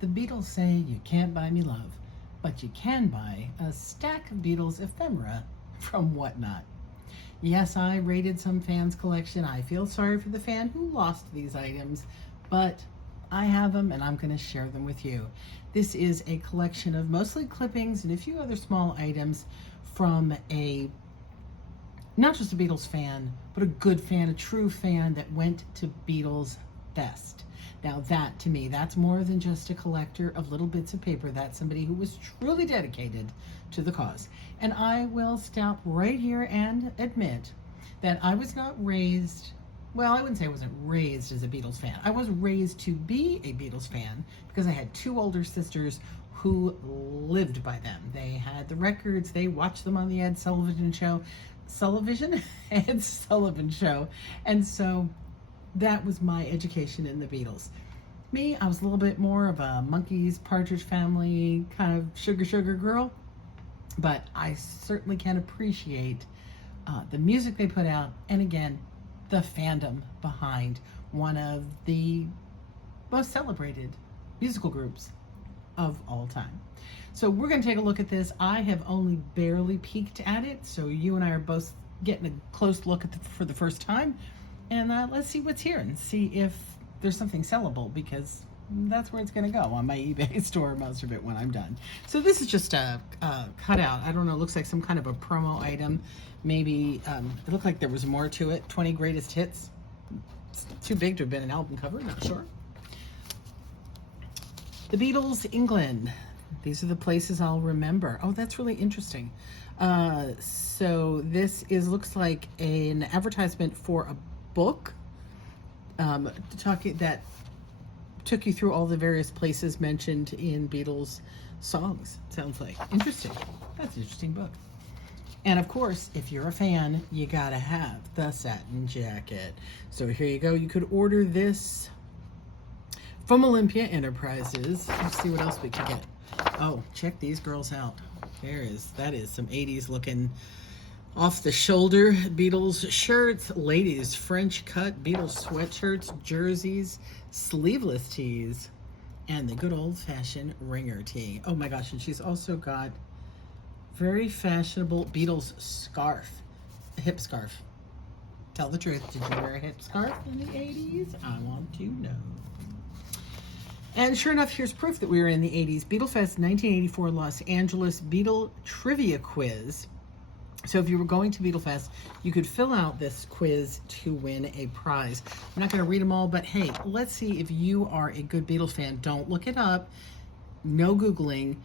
The Beatles say you can't buy me love, but you can buy a stack of Beatles ephemera from Whatnot. Yes, I raided some fans' collection. I feel sorry for the fan who lost these items, but I have them and I'm going to share them with you. This is a collection of mostly clippings and a few other small items from not just a Beatles fan, but a good fan, a true fan that went to Beatles Fest. Now that, to me, that's more than just a collector of little bits of paper. That's somebody who was truly dedicated to the cause. And I will stop right here and admit that I was not raised, well, I wouldn't say I wasn't raised as a Beatles fan. I was raised to be a Beatles fan because I had two older sisters who lived by them. They had the records, they watched them on the Ed Sullivan show. Ed Sullivan show. And so that was my education in the Beatles. Me, I was a little bit more of a Monkees, Partridge Family kind of sugar girl, but I certainly can appreciate the music they put out, and again, the fandom behind one of the most celebrated musical groups of all time. So we're going to take a look at this. I have only barely peeked at it, so you and I are both getting a close look at for the first time. And let's see what's here and see if there's something sellable, because that's where it's going to go on my eBay store, most of it, when I'm done. So this is just a cutout. I don't know, it looks like some kind of a promo item. Maybe it looked like there was more to it. 20 greatest hits. It's too big to have been an album cover, not sure. The Beatles, England. These are the places I'll remember. Oh, that's really interesting. So this looks like an advertisement for a book that took you through all the various places mentioned in Beatles songs. Sounds like interesting. That's an interesting book. And of course, if you're a fan, you gotta have the satin jacket. So here you go. You could order this from Olympia Enterprises. Let's see what else we can get. Oh, check these girls out. That is some 80s looking off the shoulder Beatles shirts, ladies French cut Beatles sweatshirts, jerseys, sleeveless tees, and the good old fashioned ringer tee. Oh my gosh, and she's also got very fashionable Beatles scarf, a hip scarf. Tell the truth, did you wear a hip scarf in the 80s? I want to know. And sure enough, here's proof that we were in the 80s. Beatlefest 1984 Los Angeles Beatle Trivia Quiz. So if you were going to Beatlefest, you could fill out this quiz to win a prize. I'm not going to read them all, but hey, let's see if you are a good Beatles fan. Don't look it up. No Googling.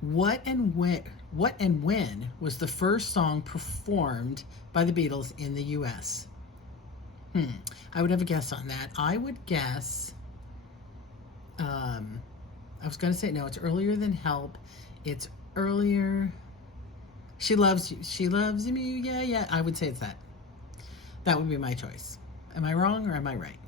What and when was the first song performed by the Beatles in the U.S.? I would have a guess on that. I would guess... I was going to say, no, it's earlier than Help. It's earlier. She loves me. Yeah. I would say it's that. That would be my choice. Am I wrong or am I right?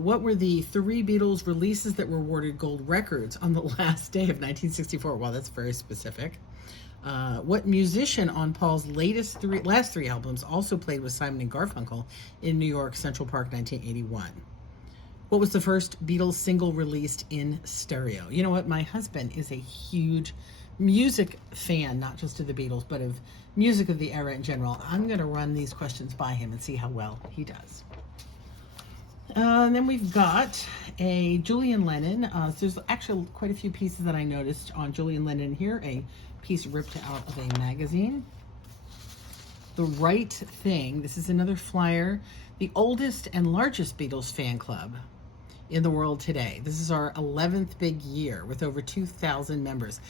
What were the 3 Beatles releases that were awarded gold records on the last day of 1964? Well, that's very specific. What musician on Paul's last 3 albums also played with Simon and Garfunkel in New York Central Park 1981? What was the first Beatles single released in stereo? You know what? My husband is a huge music fan, not just of the Beatles, but of music of the era in general. I'm going to run these questions by him and see how well he does. And then we've got a Julian Lennon. There's actually quite a few pieces that I noticed on Julian Lennon here. A piece ripped out of a magazine. The Right Thing. This is another flyer. The oldest and largest Beatles fan club in the world today. This is our 11th big year with over 2,000 members.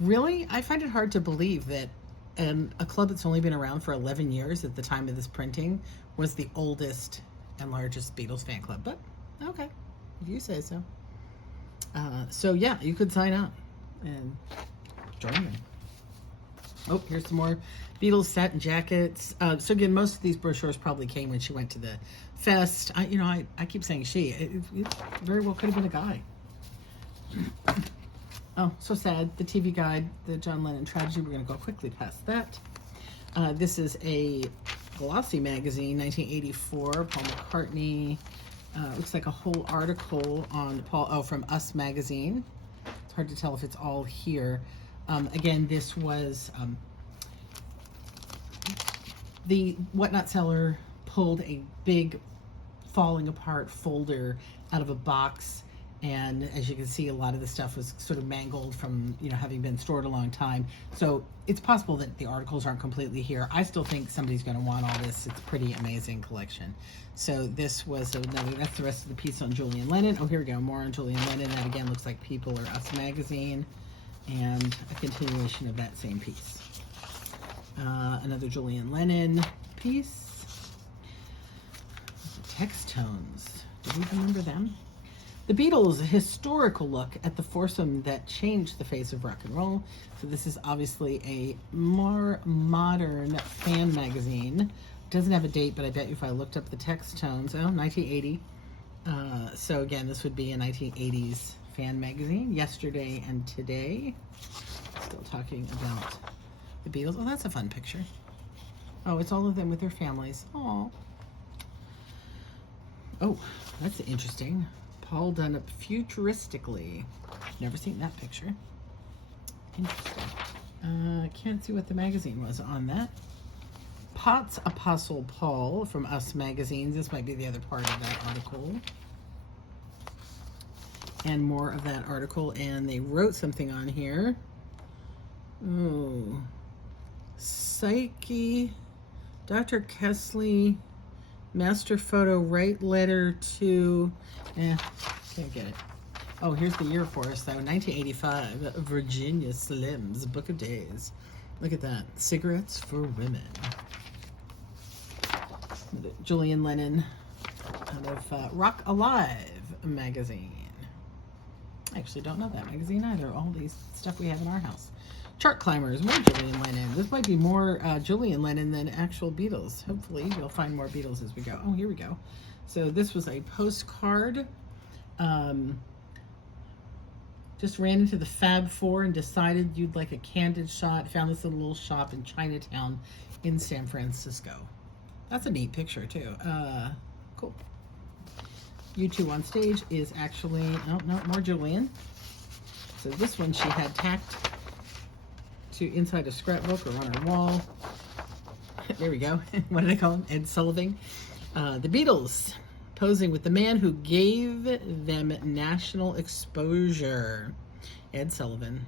Really, I find it hard to believe that a club that's only been around for 11 years at the time of this printing was the oldest and largest Beatles fan club. But okay, if you say so. So yeah, you could sign up and join them. Oh, here's some more Beatles satin jackets. So again, most of these brochures probably came when she went to the fest. I keep saying she. It very well could have been a guy. Oh, so sad. The TV guide, the John Lennon tragedy. We're going to go quickly past that. This is a glossy magazine, 1984. Paul McCartney. Looks like a whole article on Paul, oh, from Us Magazine. It's hard to tell if it's all here. Again, this was the Whatnot seller pulled a big falling apart folder out of a box, and as you can see, a lot of the stuff was sort of mangled from, you know, having been stored a long time. So it's possible that the articles aren't completely here. I still think somebody's going to want all this. It's a pretty amazing collection. So this was another, that's the rest of the piece on Julian Lennon. Oh, here we go, more on Julian Lennon. That again looks like People or Us Magazine, and a continuation of that same piece. Another Julian Lennon piece. Text tones. Do we remember them? The Beatles, a historical look at the foursome that changed the face of rock and roll. So this is obviously a more modern fan magazine. Doesn't have a date, but I bet you if I looked up the text tones, oh, 1980. So again, this would be a 1980s fan magazine. Yesterday and Today. Still talking about the Beatles. Oh, that's a fun picture. Oh, it's all of them with their families. Oh. Oh, that's interesting. Paul done up futuristically. Never seen that picture. Interesting. Can't see what the magazine was on that. Potts Apostle Paul from Us Magazine. This might be the other part of that article. And more of that article. And they wrote something on here. Oh. Psyche. Dr. Kesley. Master photo, right letter to, can't get it. Oh, here's the year for us though, 1985, Virginia Slims, Book of Days. Look at that, Cigarettes for Women. Julian Lennon out of Rock Alive magazine. I actually don't know that magazine either, all these stuff we have in our house. Chart Climbers, more Julian Lennon. This might be more Julian Lennon than actual Beatles. Hopefully we'll find more Beatles as we go. Oh, here we go. So this was a postcard. Just ran into the Fab Four and decided you'd like a candid shot. Found this in a little shop in Chinatown in San Francisco. That's a neat picture too. Cool. U2 on Stage is actually, oh, no, more Julian. So this one she had tacked to inside a scrapbook or on her wall. There we go. What did I call him? Ed Sullivan. The Beatles posing with the man who gave them national exposure. Ed Sullivan.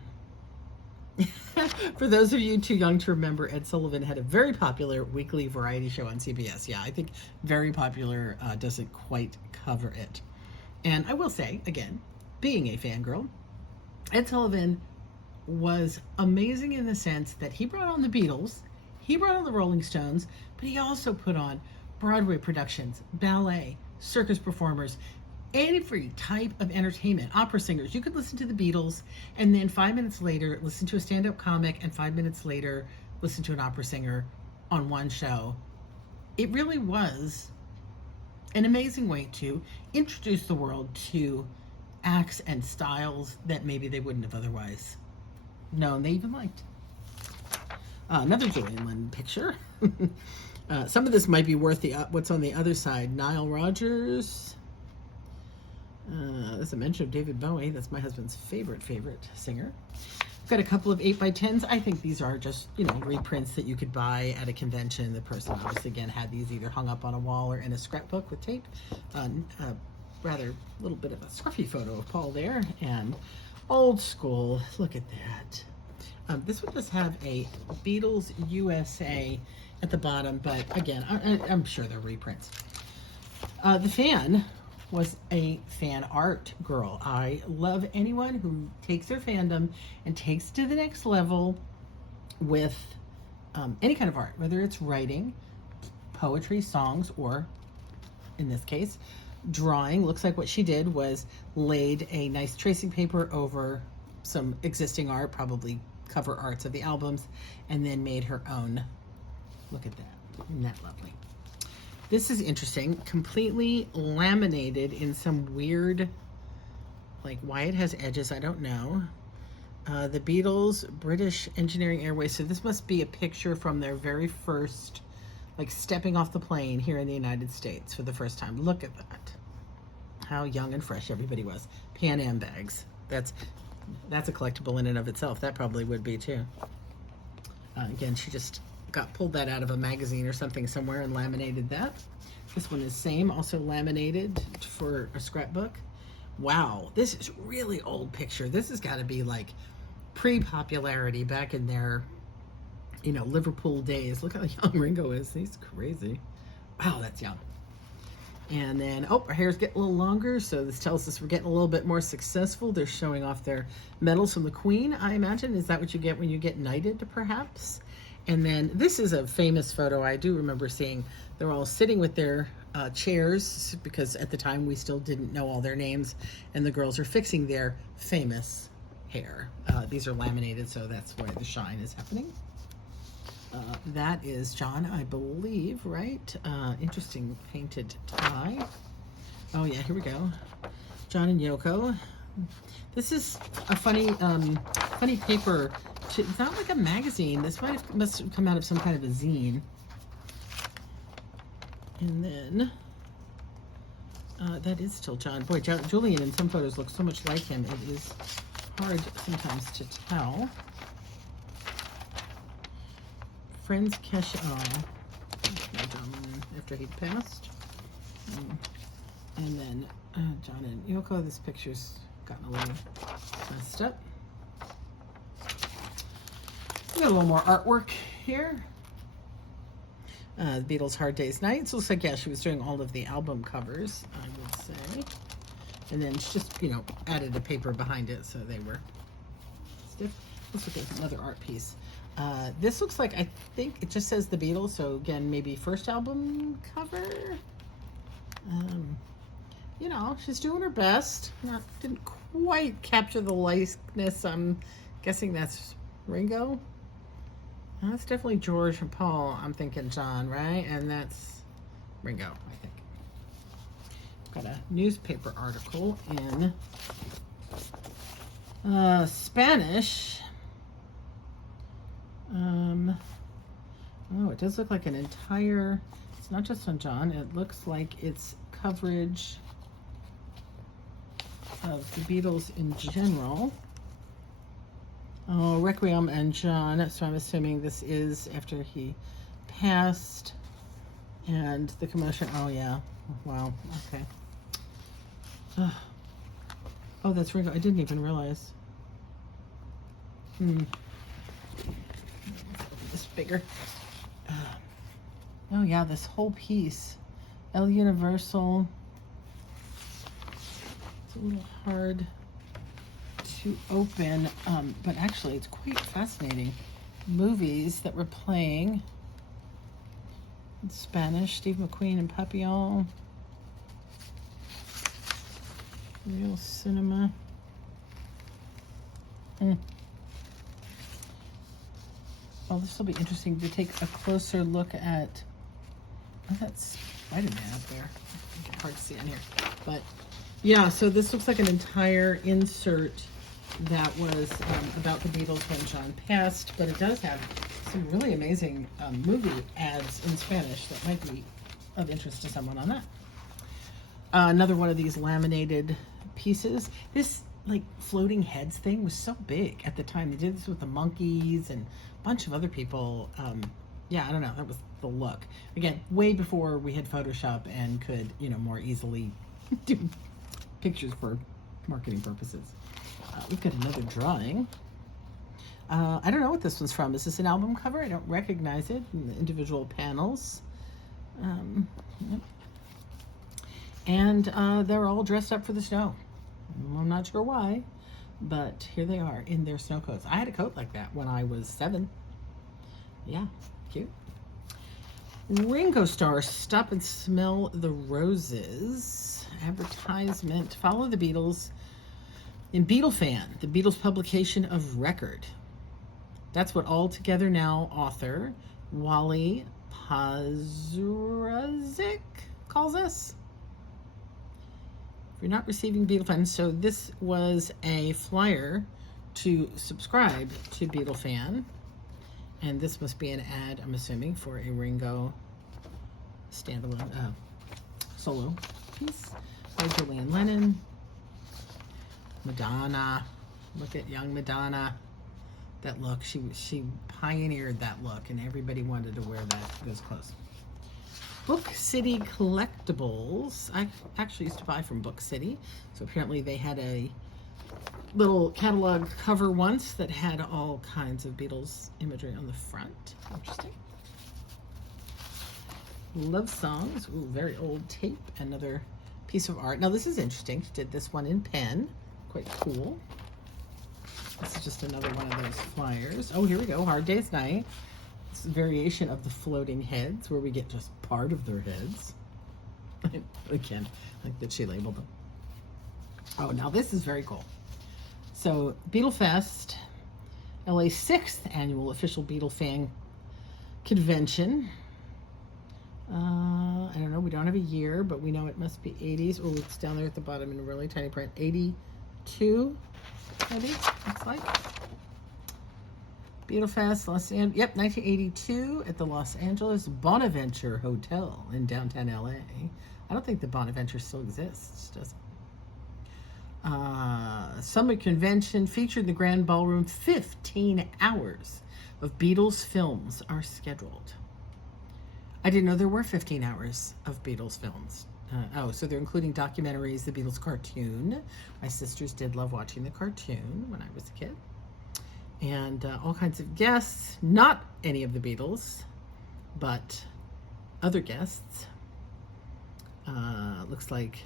For those of you too young to remember, Ed Sullivan had a very popular weekly variety show on CBS. Yeah, I think very popular doesn't quite cover it. And I will say, again, being a fangirl, Ed Sullivan was amazing in the sense that he brought on the Beatles, he brought on the Rolling Stones, but he also put on Broadway productions, ballet, circus performers, every type of entertainment, opera singers. You could listen to the Beatles and then 5 minutes later listen to a stand-up comic and 5 minutes later listen to an opera singer on one show. It really was an amazing way to introduce the world to acts and styles that maybe they wouldn't have otherwise known they even liked. Another Julian Lennon picture. Some of this might be worth what's on the other side. Nile Rodgers. There's a mention of David Bowie. That's my husband's favorite singer. I've got a couple of 8x10s. I think these are just, reprints that you could buy at a convention. The person obviously, again, had these either hung up on a wall or in a scrapbook with tape. Rather little bit of a scruffy photo of Paul there. And old school. Look at that. This one does have a Beatles USA at the bottom, but again, I'm sure they're reprints. The fan was a fan art girl. I love anyone who takes their fandom and takes it to the next level with any kind of art, whether it's writing, poetry, songs, or in this case, drawing. Looks like what she did was laid a nice tracing paper over some existing art, probably cover arts of the albums, and then made her own. Look at that. Isn't that lovely? This is interesting. Completely laminated in some weird, like why it has edges, I don't know. The Beatles, British Engineering Airways. So this must be a picture from their very first, like stepping off the plane here in the United States for the first time. Look at that. How young and fresh everybody was. Pan Am bags. That's a collectible in and of itself. That probably would be too. Again, she just pulled that out of a magazine or something somewhere and laminated that. This one is same, also laminated for a scrapbook. Wow, this is really old picture. This has got to be like pre-popularity back in their, Liverpool days. Look how young Ringo is. He's crazy. Wow, that's young. And then, our hair's getting a little longer, so this tells us we're getting a little bit more successful. They're showing off their medals from the Queen, I imagine. Is that what you get when you get knighted, perhaps? And then this is a famous photo I do remember seeing. They're all sitting with their chairs, because at the time we still didn't know all their names, and the girls are fixing their famous hair. These are laminated, so that's why the shine is happening. That is John, I believe, right? Interesting painted tie. Oh yeah, here we go. John and Yoko. This is a funny paper. It's not like a magazine. This must have come out of some kind of a zine. And then that is still John. Boy, Julian in some photos looks so much like him. It is hard sometimes to tell. Friends Kesha, John after he'd passed. And then John and Yoko, this picture's gotten a little messed up. We got a little more artwork here. The Beatles' Hard Day's Nights. Looks like, yeah, she was doing all of the album covers, I would say. And then she just, added a paper behind it so they were stiff. Let's look at another art piece. This looks like, I think it just says the Beatles, so again, maybe first album cover. She's doing her best. Didn't quite capture the likeness. I'm guessing that's Ringo. That's definitely George and Paul. I'm thinking John, right? And that's Ringo, I think. Got a newspaper article in Spanish. Oh, it does look like an entire, it's not just on John, it looks like it's coverage of the Beatles in general. Oh, Requiem and John, so I'm assuming this is after he passed, and the commotion, oh yeah, wow, okay. Oh, that's Ringo, I didn't even realize. This bigger. Oh yeah, this whole piece, El Universal. It's a little hard to open, but actually it's quite fascinating. Movies that were playing in Spanish, Steve McQueen and Papillon. Real cinema. Well, this will be interesting to take a closer look at. Oh, that's Spider-Man up there. It's hard to see on here. But yeah, so this looks like an entire insert that was about the Beatles when John passed, but it does have some really amazing movie ads in Spanish that might be of interest to someone on that. Another one of these laminated pieces. This like floating heads thing was so big at the time. They did this with the Monkees and a bunch of other people. Yeah, I don't know. That was the look. Again, way before we had Photoshop and could, more easily do pictures for marketing purposes. We've got another drawing. I don't know what this one's from. Is this an album cover? I don't recognize it in the individual panels. Yep. And they're all dressed up for the snow. I'm not sure why, but here they are in their snow coats. I had a coat like that when I was 7. Yeah, cute. Ringo Starr, Stop and Smell the Roses. Advertisement. Follow the Beatles in Beatle Fan, the Beatles publication of record. That's what All Together Now author Wally Pazurazik calls us. If you're not receiving Beatle Fan, so this was a flyer to subscribe to Beatle Fan. And this must be an ad, I'm assuming, for a Ringo standalone solo piece. by Julian Lennon. Madonna. Look at young Madonna. That look. She pioneered that look, and everybody wanted to wear those clothes. Book City Collectibles. I actually used to buy from Book City. So apparently they had a little catalog cover once that had all kinds of Beatles imagery on the front. Interesting. Love Songs. Ooh, very old tape. Another piece of art. Now this is interesting. She did this one in pen. Quite cool. This is just another one of those flyers. Oh, here we go. Hard Day's Night. It's a variation of the floating heads where we get just part of their heads. Again, like that she labeled them. Oh, now this is very cool. So, Beatlefest, LA's 6th annual official Beatle fan convention. I don't know, we don't have a year, but we know it must be 80s. Oh, it's down there at the bottom in a really tiny print. 82, maybe, looks like. Beatlefest, Los Angeles, yep, 1982 at the Los Angeles Bonaventure Hotel in downtown LA. I don't think the Bonaventure still exists, does it? Summit Convention featured in the Grand Ballroom. 15 hours of Beatles films are scheduled. I didn't know there were 15 hours of Beatles films. So they're including documentaries, the Beatles cartoon. My sisters did love watching the cartoon when I was a kid. And all kinds of guests, not any of the Beatles, but other guests. Looks like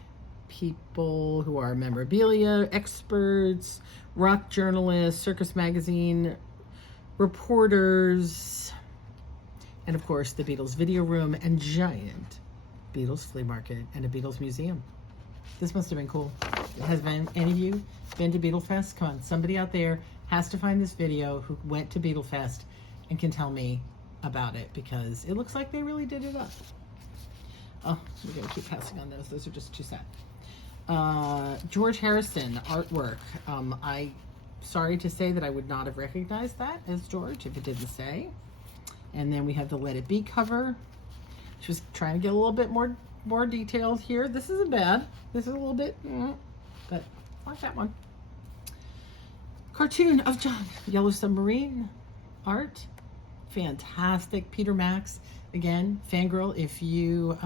people who are memorabilia experts, rock journalists, Circus Magazine reporters, and of course the Beatles video room and giant Beatles flea market and a Beatles museum. This must have been cool. Has any of you been to Beatlefest? Come on, somebody out there has to find this video who went to Beatlefest and can tell me about it, because it looks like they really did it up. Oh, we're going to keep passing on those. Those are just too sad. George Harrison artwork. Sorry to say that I would not have recognized that as George if it didn't say. And then we have the Let It Be cover. Just trying to get a little bit more detailed here. This isn't bad. This is a little bit, but I like that one. Cartoon of John, Yellow Submarine art, fantastic. Peter Max, again, fangirl. If you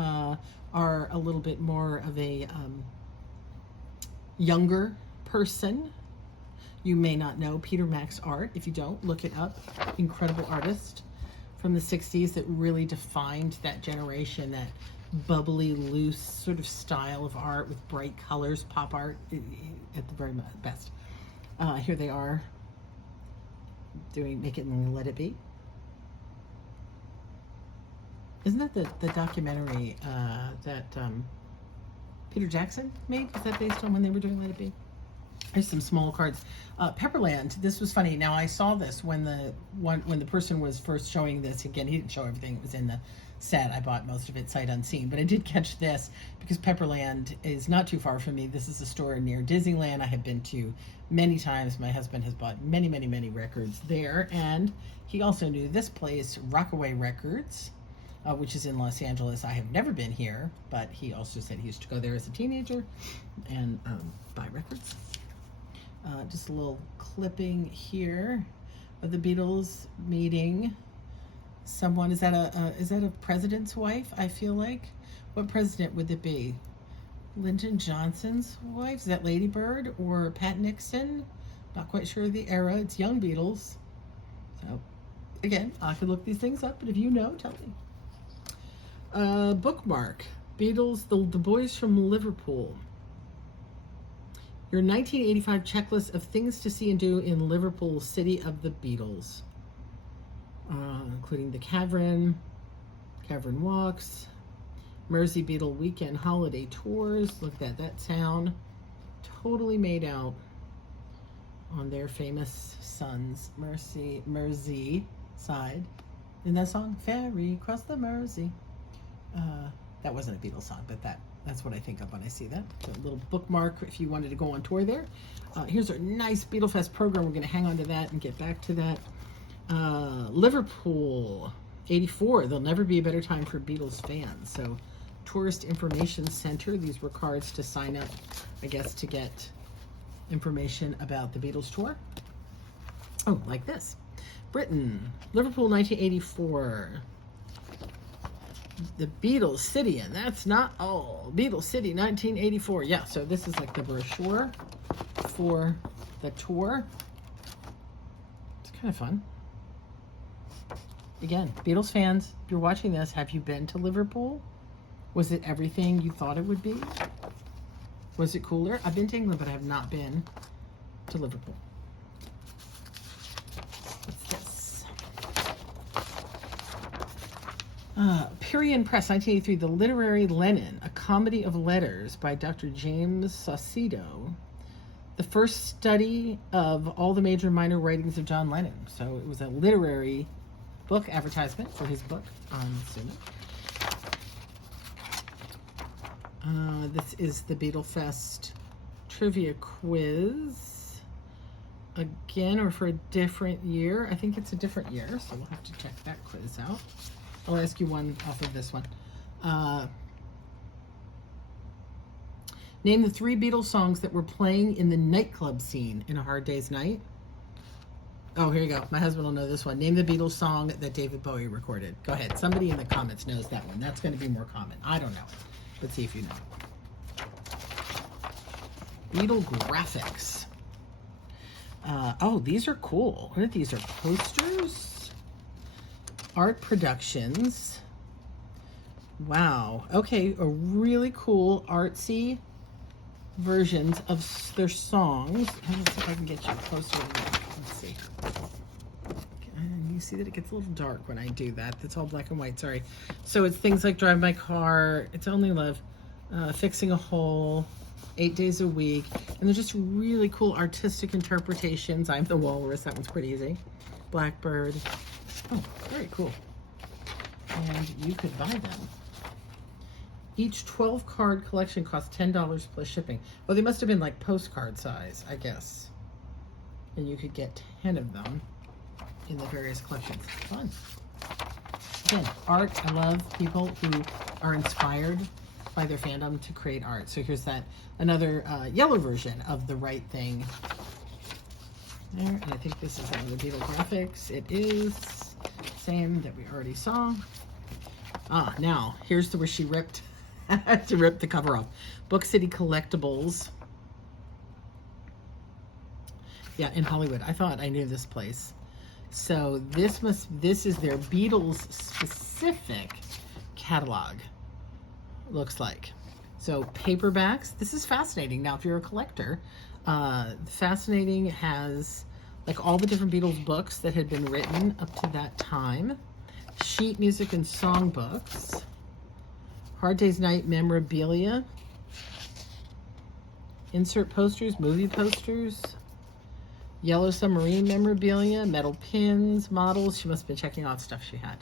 are a little bit more of a younger person, you may not know Peter Max art. If you don't, look it up. Incredible artist from the 60s that really defined that generation, that bubbly, loose sort of style of art with bright colors, pop art at the very best. Here they are making Let It Be. Isn't that the documentary that Peter Jackson made? Is that based on when they were doing Let It Be? There's some small cards. Pepperland. This was funny. Now I saw this when the person was first showing this. Again, he didn't show everything. It was in the set. I bought most of it sight unseen, but I did catch this because Pepperland is not too far from me. This is a store near Disneyland I have been to many times. My husband has bought many, many, many records there, and he also knew this place, Rockaway Records, which is in Los Angeles. I have never been here, but he also said he used to go there as a teenager and buy records. Just a little clipping here of the Beatles meeting someone. Is that a president's wife? I feel like. What president would it be? Lyndon Johnson's wife? Is that Lady Bird or Pat Nixon? Not quite sure of the era. It's young Beatles. So again, I could look these things up, but if you know, tell me. Bookmark. Beatles, the boys from Liverpool. Your 1985 checklist of things to see and do in Liverpool, city of the Beatles. Including the Cavern walks, Mersey Beatle weekend holiday tours. Look at that town. Totally made out on their famous sons, Mersey side. In that song, Ferry Across the Mersey. That wasn't a Beatles song, but that's what I think of when I see that. So a little bookmark if you wanted to go on tour there. Here's our nice Beatlefest program. We're going to hang on to that and get back to that. Liverpool, 84. There'll never be a better time for Beatles fans. So Tourist Information Center. These were cards to sign up, I guess, to get information about the Beatles tour. Oh, like this. Britain, Liverpool, 1984. The Beatles City, and that's not all. Beatles City, 1984. Yeah, so this is like the brochure for the tour. It's kind of fun. Again, Beatles fans, if you're watching this, have you been to Liverpool? Was it everything you thought it would be? Was it cooler? I've been to England, but I have not been to Liverpool. What's this? Period Press, 1983, The Literary Lenin, A Comedy of Letters by Dr. James Saucedo. The first study of all the major and minor writings of John Lennon. So it was a literary book advertisement for his book, I'm assuming. This is the Beatle Fest trivia quiz. Again, or for a different year. I think it's a different year, so we'll have to check that quiz out. I'll ask you one off of this one. Name the 3 Beatles songs that were playing in the nightclub scene in A Hard Day's Night. Oh, here you go. My husband will know this one. Name the Beatles song that David Bowie recorded. Go ahead. Somebody in the comments knows that one. That's going to be more common. I don't know. Let's see if you know. Beatle graphics. Oh, these are cool. What are these? Are posters? Art productions. Wow. Okay, a really cool artsy versions of their songs. Let's see if I can get you closer. Let's see. You see that it gets a little dark when I do that. That's all black and white, sorry. So it's things like Drive My Car, It's Only Love, Fixing a Hole, 8 Days a Week. And they're just really cool artistic interpretations. I'm the Walrus, that one's pretty easy. Blackbird. Oh, very cool. And you could buy them. Each 12 card collection costs $10 plus shipping. Oh, they must have been like postcard size, I guess. And you could get 10 of them in the various collections. Fun. Again, art. I love people who are inspired by their fandom to create art. So here's that, another yellow version of The Right Thing. There, and I think this is one of the Beatle graphics. It is same that we already saw. Now here's the where she ripped to rip the cover off. Book City Collectibles. Yeah, in Hollywood. I thought I knew this place. So this is their Beatles specific catalog. Looks like. So paperbacks. This is fascinating. Now, if you're a collector, fascinating, has like all the different Beatles books that had been written up to that time. Sheet music and songbooks. Hard Day's Night memorabilia. Insert posters, movie posters. Yellow Submarine memorabilia, metal pins, models. She must have been checking off stuff she had.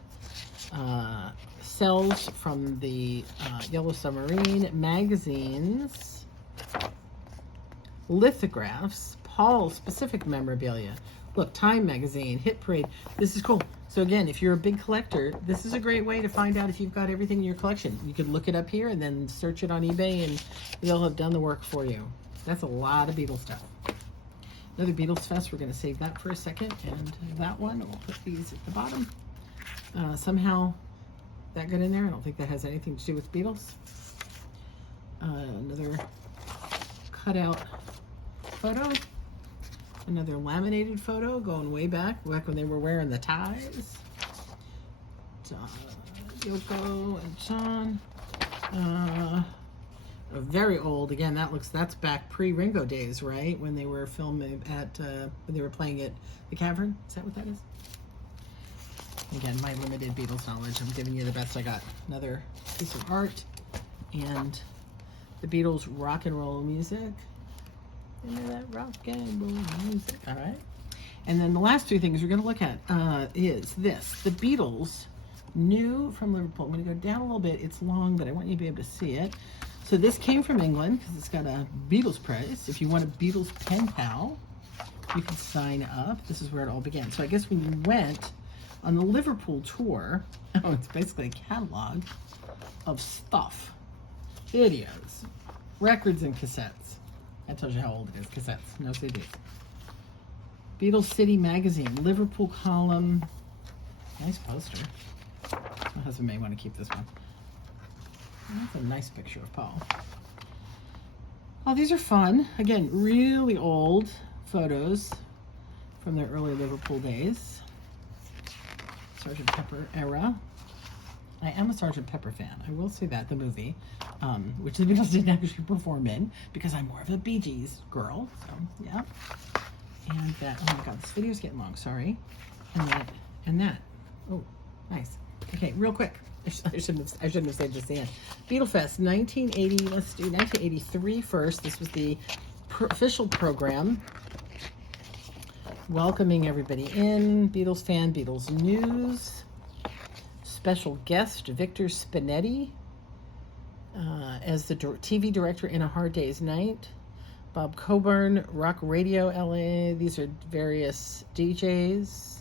Cells from the Yellow Submarine, magazines, lithographs, Paul specific memorabilia. Look, Time magazine, Hit Parade. This is cool. So again, if you're a big collector, this is a great way to find out if you've got everything in your collection. You could look it up here and then search it on eBay and they'll have done the work for you. That's a lot of Beatles stuff. Another Beatles Fest, we're going to save that for a second, and that one, we'll put these at the bottom. Somehow that got in there. I don't think that has anything to do with Beatles. Another cutout photo. Another laminated photo going way back when they were wearing the ties. Yoko and John. Very old. Again, that's back pre-Ringo days, right? When they were filming at, when they were playing at the Cavern. Is that what that is? Again, my limited Beatles knowledge. I'm giving you the best I got. Another piece of art. And the Beatles rock and roll music. Remember that rock and roll music? All right. And then the last 2 things we're going to look at is this. The Beatles new from Liverpool. I'm going to go down a little bit. It's long, but I want you to be able to see it. So this came from England because it's got a Beatles prize. If you want a Beatles pen pal, you can sign up. This is where it all began. So I guess when you went on the Liverpool tour, oh, it's basically a catalog of stuff. Videos, records and cassettes. That tells you how old it is. Cassettes, no CDs. Beatles City Magazine, Liverpool column. Nice poster. My husband may want to keep this one. That's a nice picture of Paul. Oh, these are fun. Again, really old photos from their early Liverpool days. Sgt. Pepper era. I am a Sgt. Pepper fan. I will say that, the movie, which the Beatles didn't actually perform in because I'm more of a Bee Gees girl. So, yeah. And that, oh my God, this video's getting long, sorry. And that. Oh, nice. Okay, real quick. I shouldn't have said just the end. Beatlefest 1980, let's do 1983 first. This was the official program. Welcoming everybody in. Beatles fan, Beatles news. Special guest, Victor Spinetti as the TV director in A Hard Day's Night. Bob Coburn, Rock Radio LA. These are various DJs.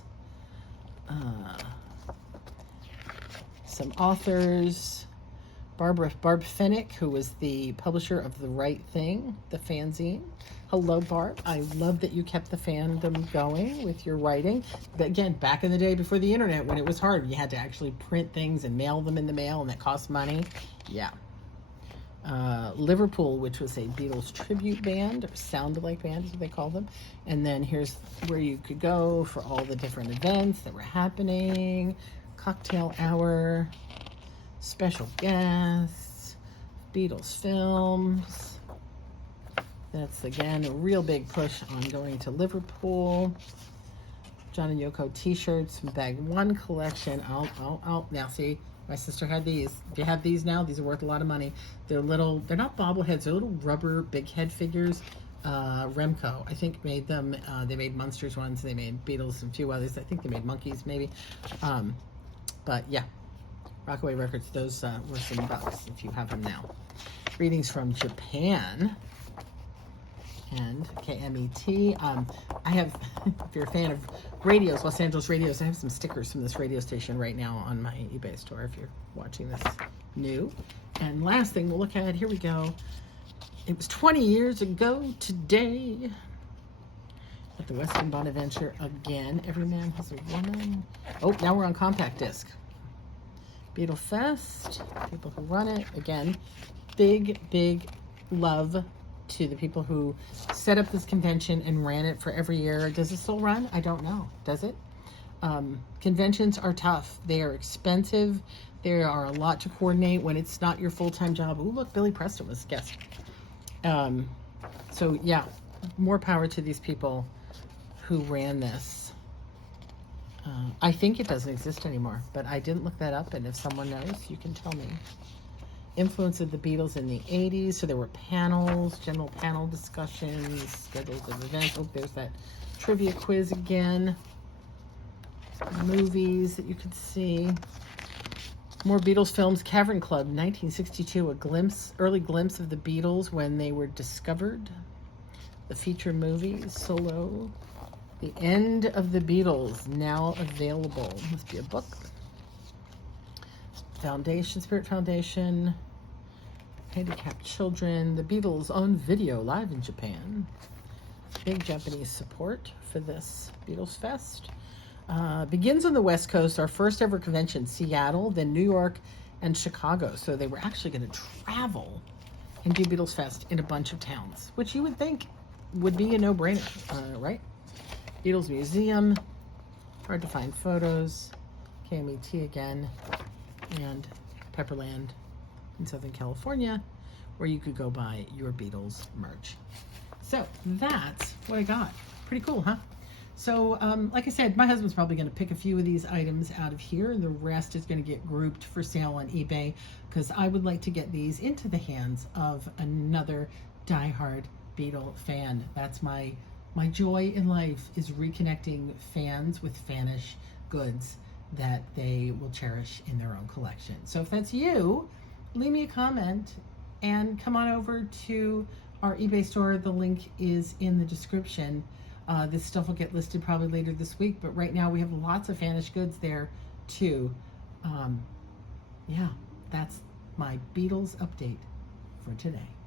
Some authors. Barb Fennick, who was the publisher of The Right Thing, the fanzine. Hello, Barb. I love that you kept the fandom going with your writing. But again, back in the day before the internet, when it was hard, you had to actually print things and mail them in the mail, and that cost money. Yeah. Liverpool, which was a Beatles tribute band, or sound-alike band is what they call them. And then here's where you could go for all the different events that were happening. Cocktail hour, special guests, Beatles films. That's, again, a real big push on going to Liverpool. John and Yoko t-shirts from Bag One collection. Oh. Now, see, my sister had these. Do you have these now? These are worth a lot of money. They're not bobbleheads. They're little rubber big head figures. Remco, I think, made them. They made Munsters ones. They made Beatles and a few others. I think they made Monkeys, maybe. But, yeah. Rockaway Records, those were some bucks if you have them now. Greetings from Japan. And KMET. I have, if you're a fan of radios, Los Angeles radios, I have some stickers from this radio station right now on my eBay store if you're watching this new. And last thing we'll look at, here we go. It was 20 years ago today at the Westin Bonaventure again. Every Man Has a Woman. Oh, now we're on compact disc. Beatlefest, people who run it. Again, big love to the people who set up this convention and ran it for every year. Does it still run? I don't know. Does it? Conventions are tough. They are expensive. There are a lot to coordinate when it's not your full-time job. Ooh, look, Billy Preston was a guest. So, yeah, more power to these people who ran this. I think it doesn't exist anymore, but I didn't look that up, and if someone knows, you can tell me. Influence of the Beatles in the 80s. So there were panels, general panel discussions, schedules of events. Oh, there's that trivia quiz again. Movies that you could see. More Beatles films. Cavern Club, 1962. Early glimpse of the Beatles when they were discovered. The feature movie, Solo. The End of the Beatles, now available. Must be a book. Spirit Foundation. Handicapped Children. The Beatles on video, live in Japan. Big Japanese support for this Beatles Fest. Begins on the West Coast. Our first ever convention, Seattle, then New York, and Chicago. So they were actually going to travel and do Beatles Fest in a bunch of towns, which you would think would be a no-brainer, right? Beatles Museum. Hard to find photos. KMET again. And Pepperland in Southern California, where you could go buy your Beatles merch. So that's what I got. Pretty cool, huh? So, like I said, my husband's probably going to pick a few of these items out of here, and the rest is going to get grouped for sale on eBay, because I would like to get these into the hands of another diehard Beatle fan. That's my joy in life, is reconnecting fans with fanish goods that they will cherish in their own collection. So if that's you, leave me a comment and come on over to our eBay store. The link is in the description. This stuff will get listed probably later this week, but right now we have lots of fanish goods there too. Yeah, that's my Beatles update for today.